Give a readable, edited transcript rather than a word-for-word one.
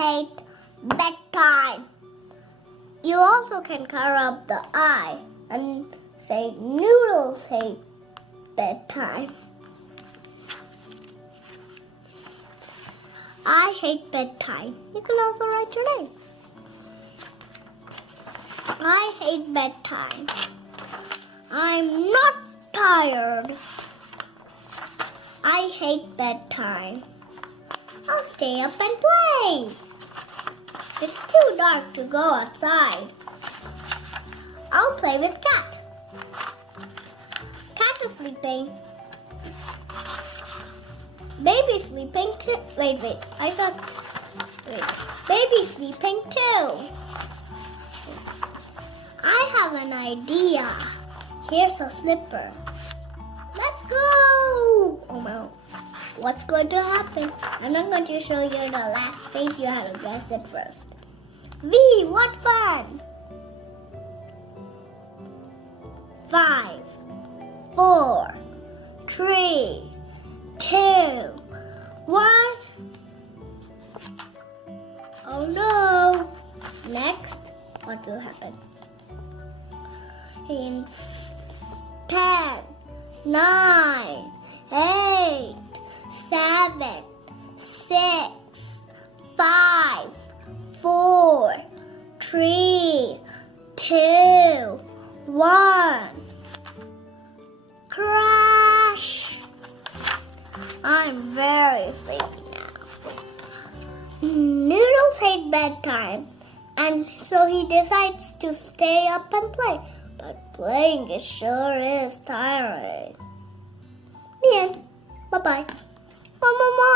hate bedtime. You also can cover up the eye and say Noodles hate bedtime. I hate bedtime. You can also write your name. I hate bedtime. I'm not tired. I hate bedtime. I'll stay up and play. It's too dark to go outside. I'll play with Cat. Cat is sleeping. Baby's sleeping too. Wait. Baby's sleeping too. I have an idea. Here's a slipper. Let's go! Oh no. What's going to happen? I'm not going to show you the last page. You have to guess it first. V, what fun! 5, 4, 3, 2, 1. Oh no! Next, what will happen? In 10, 9, 8, 7, 6, 5, 4, 3, 2, 1. Crash! I'm very sleepy now. Noodles hate bedtime, and so he decides to stay up and play. But playing it sure is tiring. The end. Bye-bye. Mama.